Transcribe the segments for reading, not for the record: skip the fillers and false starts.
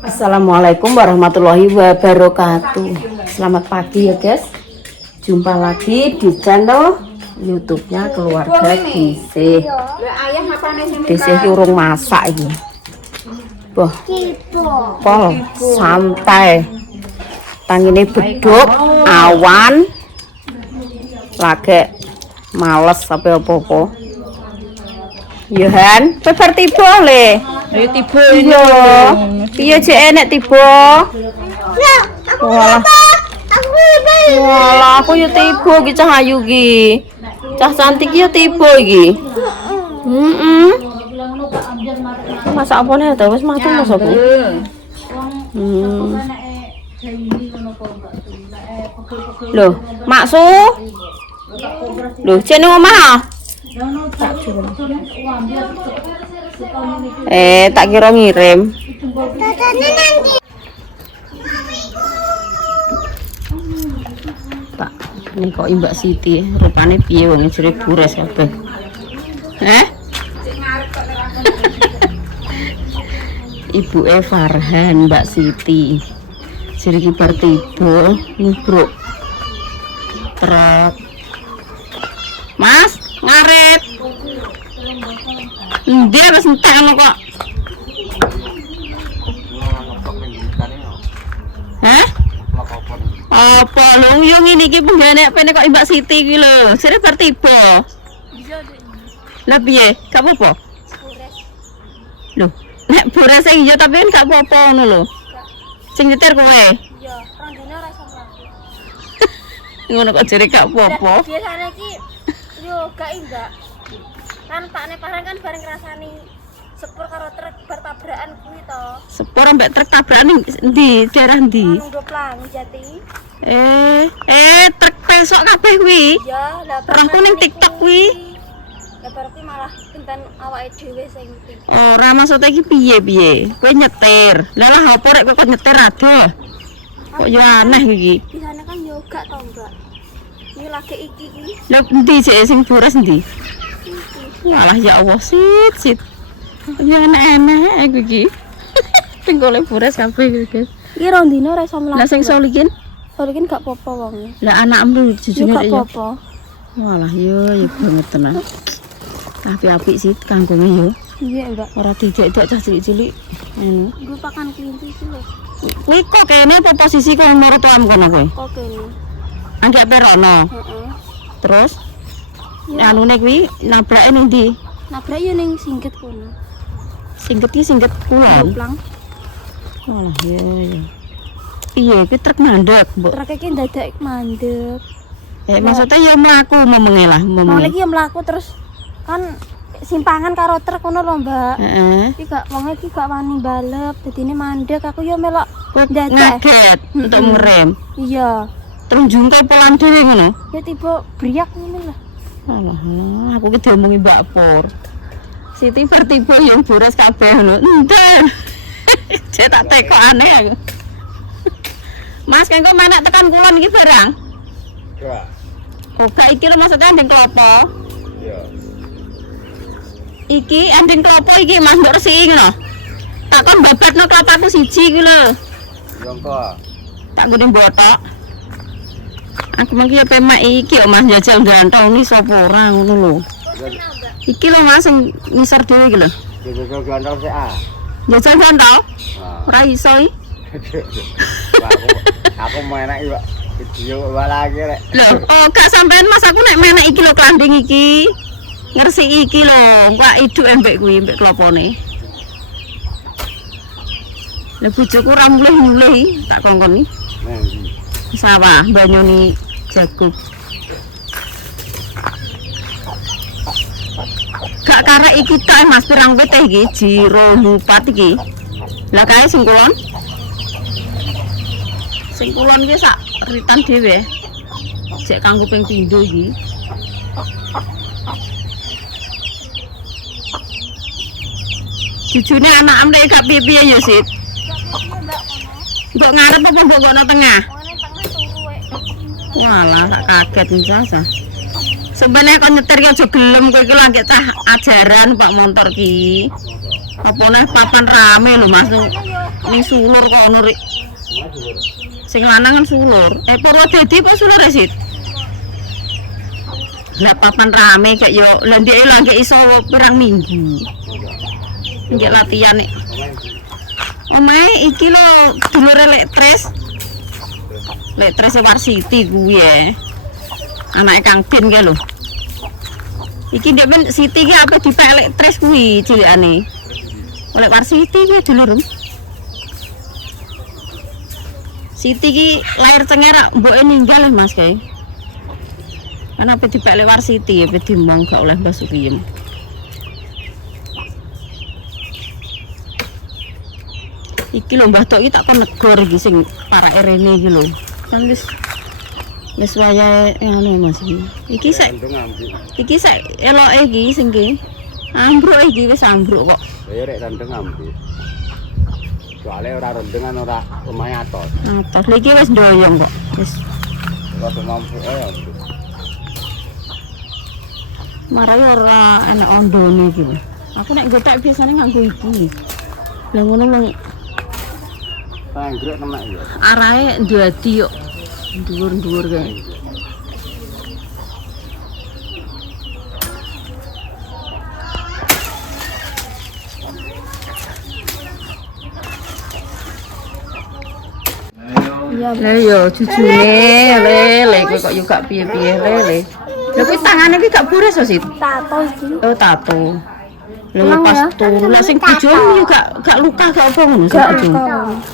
Assalamualaikum warahmatullahi wabarakatuh. Selamat pagi ya guys. Jumpa lagi di channel YouTube-nya keluarga Gisih. Gisih urung masak ini. Boh, pol santai. Tangine beduk, awan, lagi males sampai apa-apa. Yohan, bebar tiba le. Ayo tiba Iya. Piye jek enek tiba? Walah. Walah, aku yo tiba iki cah ayu iki. Cah cantik yo tiba iki. Heeh. Masak apa nih? Wis mateng masakku. Loh, Maksu? Loh, jene omah. Tak kira ngirim. Pak, ini kok Mbak Siti rupane piye wong jere bures kabeh. Ibu Farhan, Mbak Siti. Jere ki bar tiba nubruk truk. Mas, ngaret. Dia wis entek ngono kok. Hah? Apa lho yo ngene iki penggane pene kok Mbak Siti iki lho. Jere bar tiba. Lah piye? Gak apa-apa. Lho, nek bores iya tapi kan gak apa-apa ngono lho. Sing nyetir kowe. Iya, randine ora iso mlaku. Ngono kok jere gak apa-apa. Biasane iki yo gak enggak. Kan pakne parang kan bareng ngrasani sepur karo truk bertabrakan kuwi to. Sepur ambek truk tabrakan ndi? Daerah ndi? Ndoplang Jati. Truk pesok kabeh kuwi. Ya, lah Orangku ning TikTok kuwi. Lah bar kuwi malah benten awake dhewe sing penting. Ora maksudnya iki piye-piye? Kowe nyetir. Lah apa rek kok nyetir ada? Kok yo aneh iki. Bisane kan yo gak to, Mbak. Ini lagi iki. Lah endi sik sing bores endi? Walah ya Allah sit. Ya enak-enak aku iki. Sing golek bores kabeh iki, guys. Iki rondine ora iso mlaku. Lah sing solikin? Solikin gak apa-apa wong. Lah anakmu jujune Gak ya. apa-apa. Walah yo banget tenan. Api-api sih kanggungnya yo. Iya, Mbak. Ora tidak cah cilik-cilik. Anu. Gue pakan kelinci iki lho. Kuwi kok kene apa posisi kok menurut tuamu kono kowe? Kok kene. Angge perono. Heeh. Terus Ya. anune kuwi nabrake ning ndi? Nabrak yo ning singget kono. Singget ki singget kulon. Ndoplang. Walah ya. Iya, ki truk mandek, Mbok. Truk iki dadak mandek. Maksudnya ya mlaku momenge lah, Mau momenge. lagi ya mlaku terus kan simpangan karo truk ngono lho, Mbak. Heeh. Iki gak wong iki gak wani balep, dadine mandek aku yo melok Kok dadak. ngaget untuk ngerem. Iya. Terus jungkal polan dhewe ngono. Ya tiba briak ngono lah. Alah, aku ki diomongi Mbak Pur. Siti pertiba yang boros kabeh ngono. Entar. Cek tak teko aneh aku. Mas, kan kok menek tekan kulon iki barang? Enggak. Oh, gak iki lho maksudnya ending klopo. Iya. Iki ending klopo iki Mas mbok resiki ngono. Tak kon babatno klopaku siji iki lho. Iya kok. Tak ngene botok. Aku mangki apa mak iki Mas jajal gantong ni sapa ora ngono lho. Iki lho Mas sing ngisor dhewe iki lho. Jaga gandol sik ah. Jajal gantong. Nah, Ora iso iki. aku menek iki, Pak. Video lagi rek. Lho, oh gak sampean Mas aku nek menek iki lho klanding iki. Ngresiki iki lho, kok iduk embek kuwi embek klopone. Lah bojoku ora mulih-mulih tak kongkon iki. Nah, iki. Sawah banyune jagung. Gak karek iki tok Mas pirang kowe teh iki jiro 4 iki. Lah kae sing kulon. Sing kulon iki sak ritan dhewe. Jek kanggo ping pindho iki. Jujune anak amrek gak piye-piye ya, Sit. Mbok ngarep apa mbok kono tengah? Walah, tak kaget njasa. Sebenarnya kok nyetir ki aja gelem kowe iki lagi cah ajaran Pak motor ki. Apa neh papan rame lho Mas ning sulur kono Rik. Sing lanang kan sulur. Purwodadi apa sulur ya Sit? Lah papan rame kayak yo lah ndek lagi iso perang minggu. Nggih latihan nek. Omae iki lho dulure Lek Tres. Lek Tres Varsity kuwi ya. Anake Kang Bin kae lho. Iki ndek men Siti ki apa dipek Lek Tres kuwi cilikane. Oleh Varsity ki dulur. Siti ki lahir Cengera mboke ninggal Mas kae. Kan apa dipek Lek Varsity ya dimong gak oleh Mbah Sukiyem. Iki lho Mbah Tok iki tak kon negor iki sing para rene iki lho. Kan wis wayahe ngono Mas iki. Iki sik eloke iki sing ki. Ambruk iki wis ambruk kok. Ya rek rendeng ambil. Soalnya ora rendengan ora lumayan atos. Atos iki wis ndoyong kok. Wis Ora mampu ya. marai ora enak ondone iki lho. Aku nek gotek biasane nganggo iki. Lah ngono wong Panggrek kena ya. arahe ndadi yo dhuwur-dhuwur kae. Lah yo jujune lele kowe kok yo gak piye-piye lele. Lah kuwi tangane iki gak bures Sit. Tato iki. Oh tato. Lah pas turu lah sing bojomu yo gak luka gak apa ngono sing bojomu.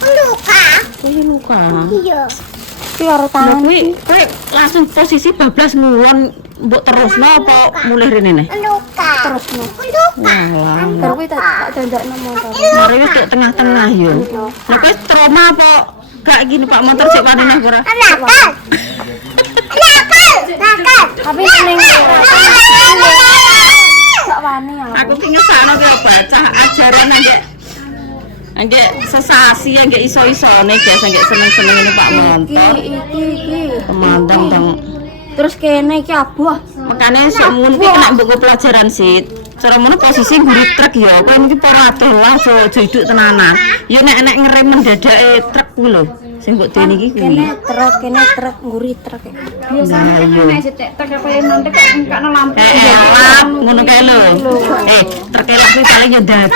Luka. Kuwi luka. Iya. Iki karo Lah tangan. kuwi kowe langsung posisi bablas nguwon mbok terusno apa mulih rene neh? Luka. Terus no. Walah. Baru kuwi tak dandakno motor. Mari wis tok tengah-tengah yo. Lah kowe trauma apa gak gini Pak motor sik wani neh ora? Nakal. Nakal. Tapi ning gak wani ya. Aku ki ngesakno ki apa? Cah ajaran anggek sesasi anggek iso-isone guys anggek seneng-seneng ini Pak motor. Iki. Kemandang dong. Terus kene iki abuh. Makane sok mun ki kena buku pelajaran Sit. Cara ngono posisi nguri truk ya. Kan iki ora atuh lah aja hidup tenanan. Ya nek ngerem mendadake truk kuwi lho. Sing mbok dene iki kuwi. Kene truk nguri truk. Biasane kan nek Setek truk kaya nanti kok engkakno lampu. Lap ngono kae lho. Truk elak kuwi paling ya dadak.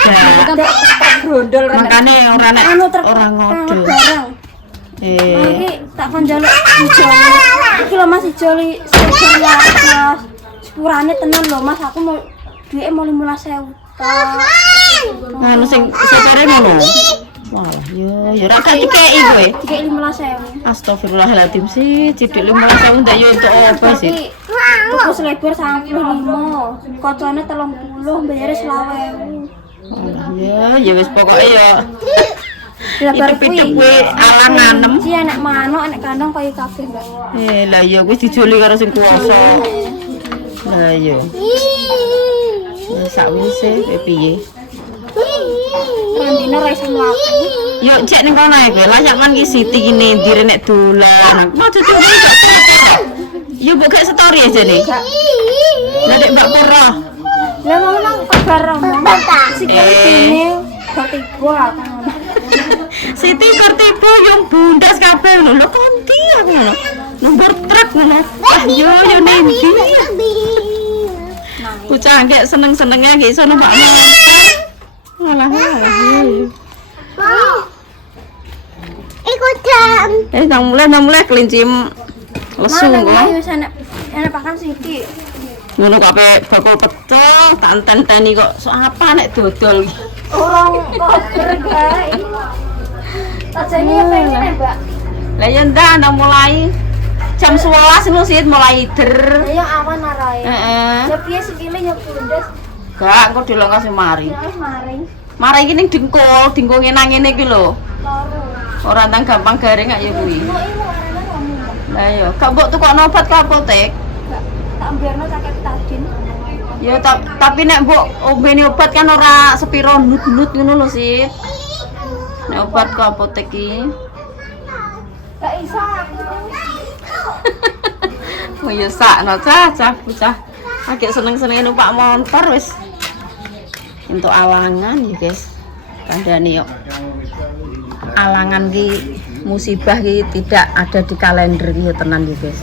Brondol Makane ora nek truk ora ngodho. Iki tak kon njaluk ijo. Iki lho Mas ijo li Mas. Sepurane tenan lho Mas, aku mau duwe mau 15.000. Ngono sing separe ngono. Walah, ya ora gak dikeki kowe. Dikek 15.000. Astagfirullahaladzim sih, cidik 15.000 ndak yo entuk apa sih? Tuku selebar 95. Kocone 30, bayare 20.000. Ya wis pokoke ya. Lebar Hidup kuwi alang-anem. Si anak manuk, anak kandang kaya kabeh, Mbak. Lah ya wis dijoli karo sing kuwasa. Lah ya. Sakwise piye? Randine ora iso mlaku. Yo cek ning kono ae kowe, layak man ki Siti ki ndir nek dolan. Mau cucu yo mbok gak story aja nih. Lah nek Mbak Pura. Lah mau kabar omong. Sing kene vertigo aku ngono. Siti vertigo yang bundas kabeh ngono. Lho konti aku ngono. Nomor truk ngono. Yo nendi. Bocah gak seneng-senenge gak iso numpak motor. Alah. Ikut jam. Nang mulai kelinci lesu kok. Ayo sana. Enak pakan Siti. Ngono kok ape bakul pecel, tak enten-teni kok. Sok apa nek dodol iki? Orang kok bergai. Tajane pengen, Mbak. Lah ya ndak mulai jam 11 lho sih mulai der. Ya awan arae. Heeh. Ya piye sikile ya bundes. Gak engko dilongkas mari. Ya wis mari. Mari iki ning dengkul nang ngene iki lho. Loro. Ora nang gampang garing gak ya kuwi. Kok iku arene ngomong. Lah ya, gak mbok tukokno obat ke apotek. Tak mbierno sakit tadin. Ya tapi nek mbok ombeni obat kan ora sepiro nut-nut ngono lho sih. Nek obat ke apotek iki. Gak iso aku. Oh ya sakno cah bocah. Agek seneng-senenge numpak motor wis. untuk alangan ya guys. Kandhane yo alangan ki musibah ki tidak ada di kalender ki tenan ya guys.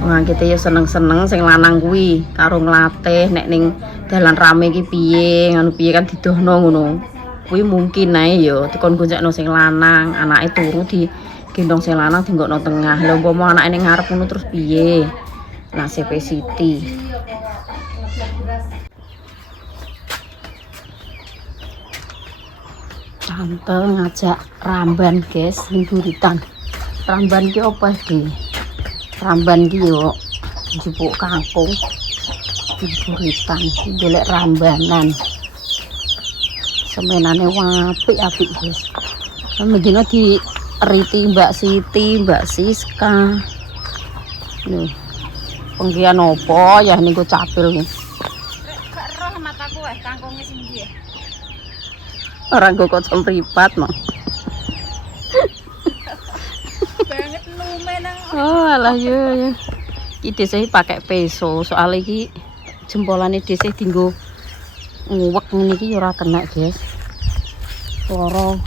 Wah kita yo seneng-seneng sing lanang kuwi karo nglatih nek ning dalan rame ki piye ngono piye kan didohno ngono. Kuwi mungkin ae yo tekon gonjakno sing lanang, anake turu di gendong sing lanang dinggokno tengah. Lha umpama anake ning ngarep ngono terus piye? Nasibe Siti. Tante ngajak ramban guys ning buritan. Ramban ki apa iki? Ramban ki yo njupuk kangkung di buritan, golek rambanan. Semenane apik-apik guys. Mendino diriti Mbak Siti, Mbak Siska. Lho. Penggian opo ya niku capil iki. Gak roh mataku kangkunge sing ndi. Orang kok sempripat mah. Banget lume nang. Oh alah yo. Iki dhisik pakai peso, soal iki jempolane dhisik dienggo nguwek ngene iki ora kena, guys. Loro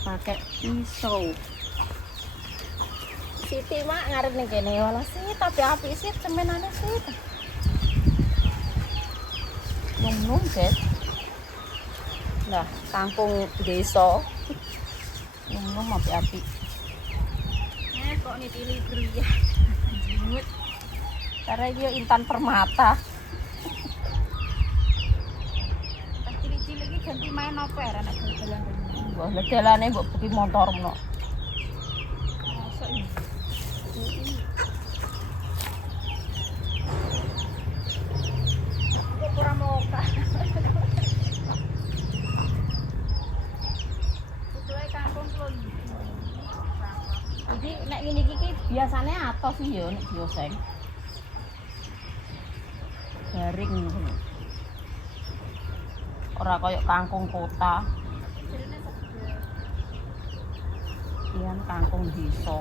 pakai pisau. Siti mak ngarep ning kene wala sih tapi apik sih cemenane sih. Nung guys. Nah, kangkung desa. Nung apik-apik. Kok nitili pria. Jimut. Karena dia Intan Permata. Cilik-cilik iki ganti main apa ya anak jalan. Wah, dalane mbok pergi motor ngono. Masuk ini. Kok kurang moka. Kuduke kangkung klon. Jadi nek ngene iki biasanya atos sih ya nek dioseng. Garing ngono. Ora koyo kangkung kota. Iyan kangkung desa.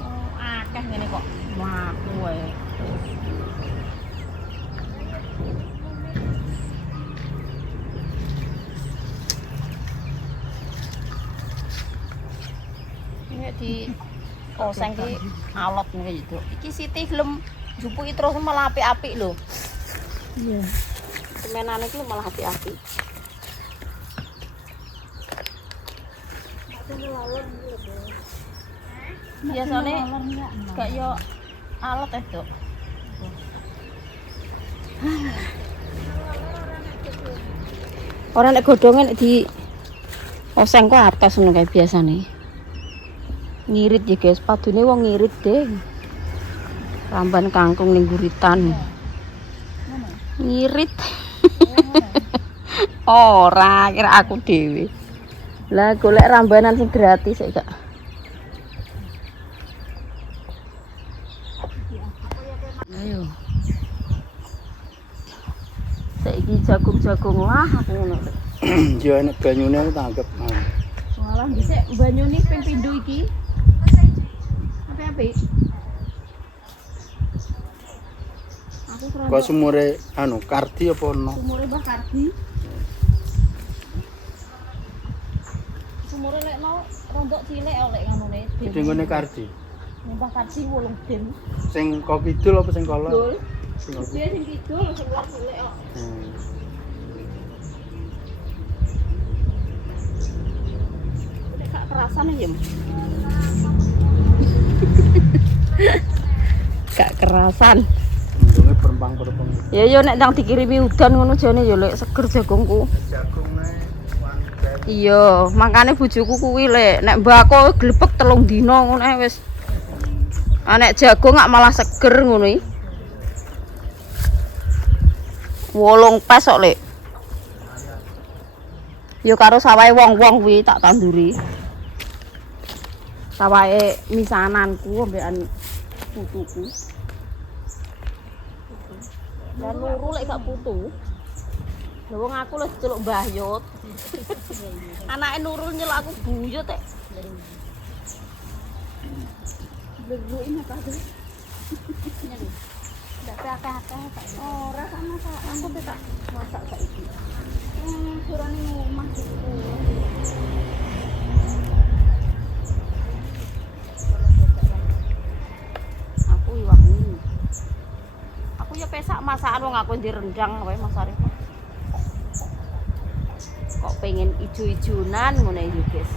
Oh, akeh ngene kok mlaku wae. Di oseng ki alot ngene gitu. Iki Siti gelem jupuki terus malah apik-apik lho. Iya. Semenane iki malah apik-apik. Biasane gak yo alot Dok. Ora nek godhonge di oseng kok atas ngono kae biasane. Ngirit ya guys, padune wong ngirit deh. Ramban kangkung ning buritan. Ngirit. Ora, kira aku dhewe. Lah golek rambanan sing gratis kok. Ayo. Saiki jagung-jagung lah aku ngono. Ya nek banyune aku tangkep. Malah dhisik banyune ping pindho iki. Apik. Aku serondok. Kok sumure anu Kardi apa ono? Sumure Mbah Kardi. Sumure lek mau rondok cilik oleh nganune. Gede ngene Kardi. Mbah Kardi 8 den. Sing kok kidul apa sing kolon? Dul. Sing kok. Dia sing kidul sing luar cilik kok. Nek gak kerasan ya. Gak kerasan. Untungnya perempang-perempang. Ya yo nek nang dikirimi udan ngono jane yo lek seger jagungku. Jagungne Iya, makane bojoku kuwi lek nek mbako glepek 3 dina ngono ae wis. Nek jagung gak malah seger ngono iki. 8 pes kok lek. Yo karo sawahe wong-wong kuwi tak tanduri. Sawahe misananku ambekan putuku. Dan Nurul lek gak putu. Lha wong aku lho diceluk Mbah Yut. Anake Nurul nyeluk aku buyut e. Bleruki apa tuh? Tapi akeh-akeh tak. Ora sak masak. Aku tak masak saiki. Surane omah gitu. Aku wangi. Aku ya pesak masakan wong aku ndi rendang wae Mas Arif. Kok pengen ijo-ijonan ngono iki, guys.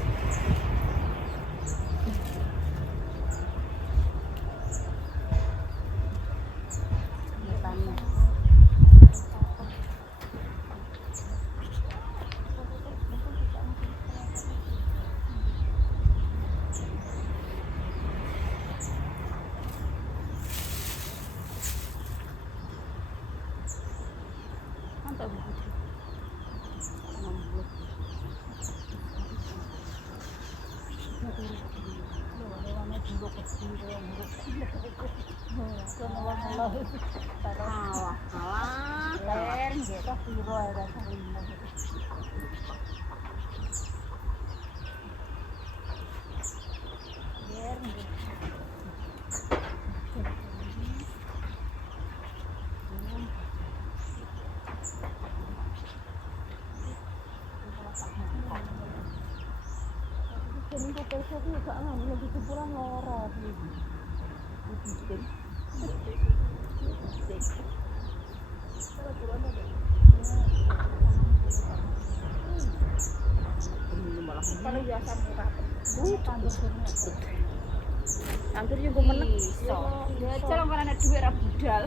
Hampir juga menek iso. Ya jalan kan ana dhuwit ra budal.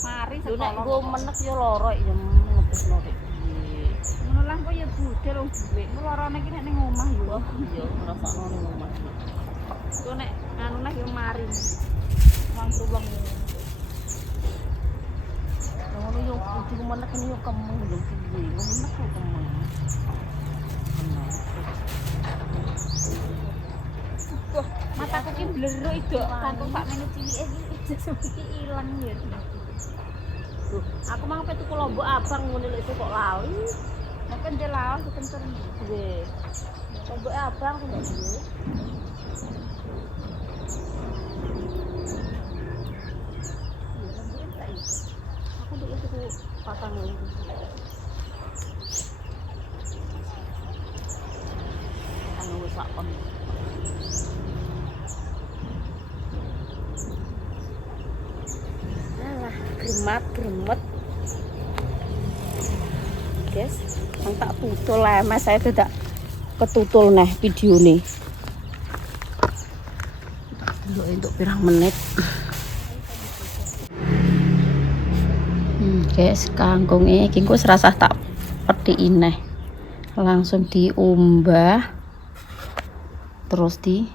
Mari Lho nek sekolah. nggo menek ya lara ya ngebes lara. Ngono lah kok ya budal wong dhuwit. Ku larane iki nek ning omah yo. Iya, ngrasakno ning omah. Ku nek anu nah yo mari. Langsung wong. Ngono yo kudu menek yo kemeng yo piye. Menek yo kemeng. Wah, mataku ki bleruk idok. Kanggo sak mene cilike iki iki ilang ya. Aku mang pe tuku lombok abang ngono lho iso kok lali. Mungkin dia lawan kekencer Duwe. Lombok abang kok ndak duwe. Aku ndek tuku patang lho. Anu wis sak kon. Alah, gremet. Guys, yang tak tutul lemes saya tidak ketutul nih video nih. Untuk pirang menit. Guys, kangkung iki ku serasa tak pethi neh. Langsung diumbah. Terus di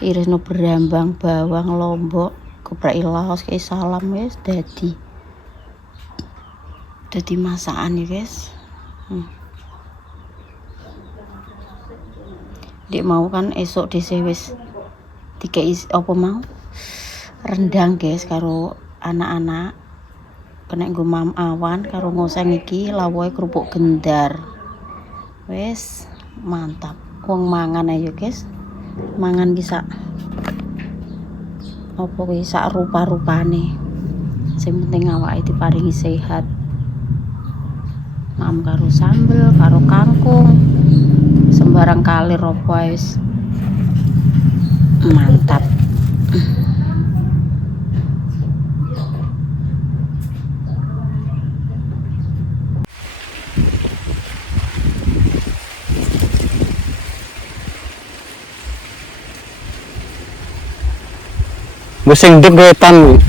irisno berambang, bawang, lombok, geprek laos kayak salam wis dadi masakan ya guys. Dek mau kan esok dhisik wis dikei apa mau rendang guys karo anak-anak kena nggo mam awan karo ngoseng iki lawohe kerupuk gendar. Wis mantap. Wong mangan ayo guys. Mangan ki sak apa kuwi sak rupa-rupane. Sing penting awake diparingi sehat. Mam karo sambel, karo kangkung. Sembarang kali opo wis mantap. Musim degetan.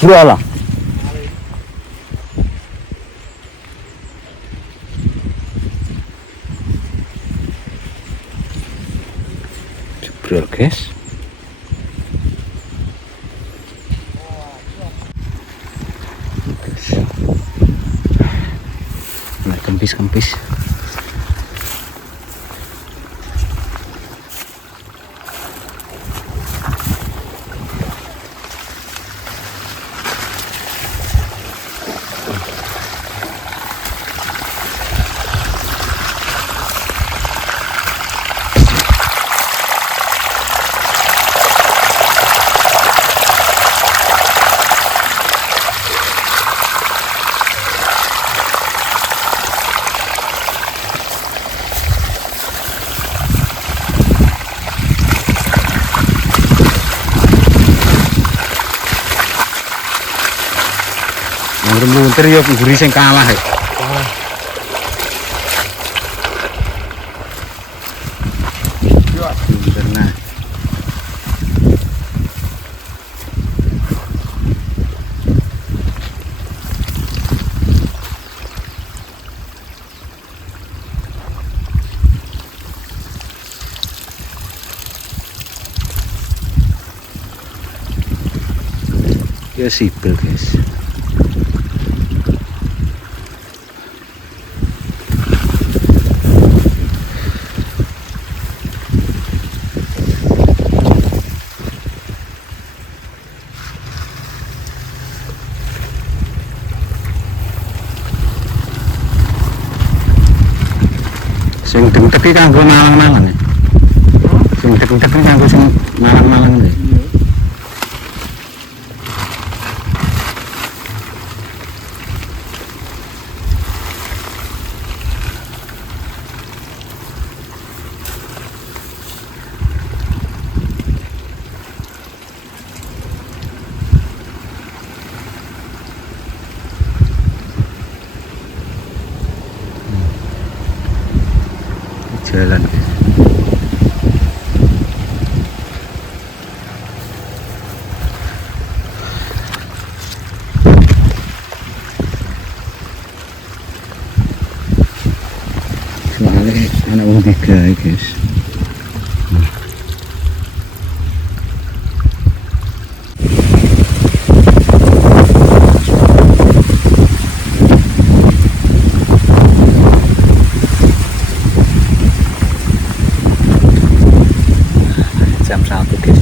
jebrol lah. Jebrol guys. Nah, kempis. Munter yo guri sing kalah. Nah. Ya sipil guys. Sing deg-deg kanggo malang-malang. Sing deg-deg kanggo sing malang-malang iki. Jalan soalnya anak wong tiga guys. Jam 1 guys.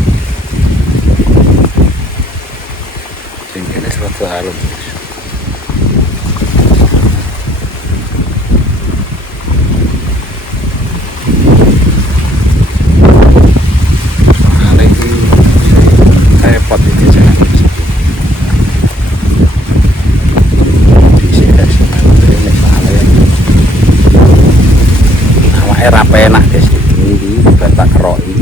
Sing kene rada alum guys. Repot iki jalan. Dhisik guys, nek salah ya. Awake ra penak guys iki tak keroki.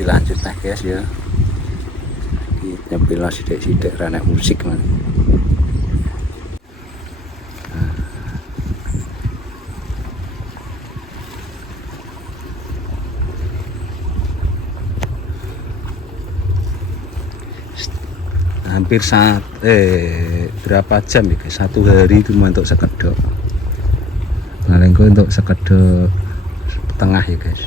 Lanjut nah guys ya, nyepil sidik-sidik ranek musik man. Hampir berapa jam ya guys, 1 hari cuma untuk sekedok, paling untuk sekedok tengah ya guys.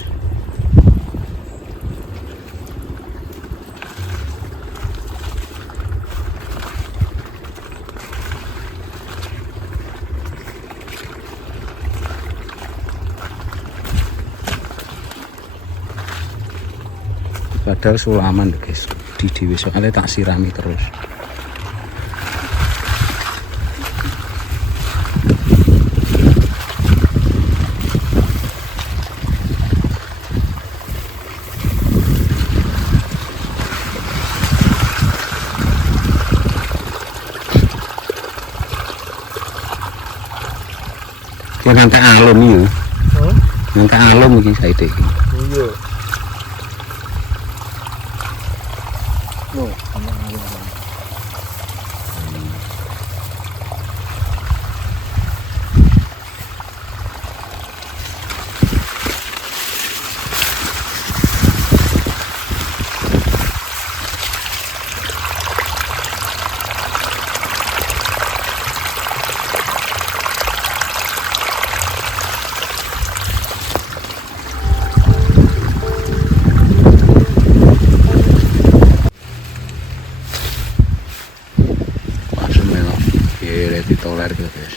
Padahal sulaman guys di dewe soalnya tak sirami terus. ngantek alun yo. Oh, Ngantek alun iki saiki. oh iya. Loh, emang alun. Wah, semelok. Kira ditoler gitu, guys.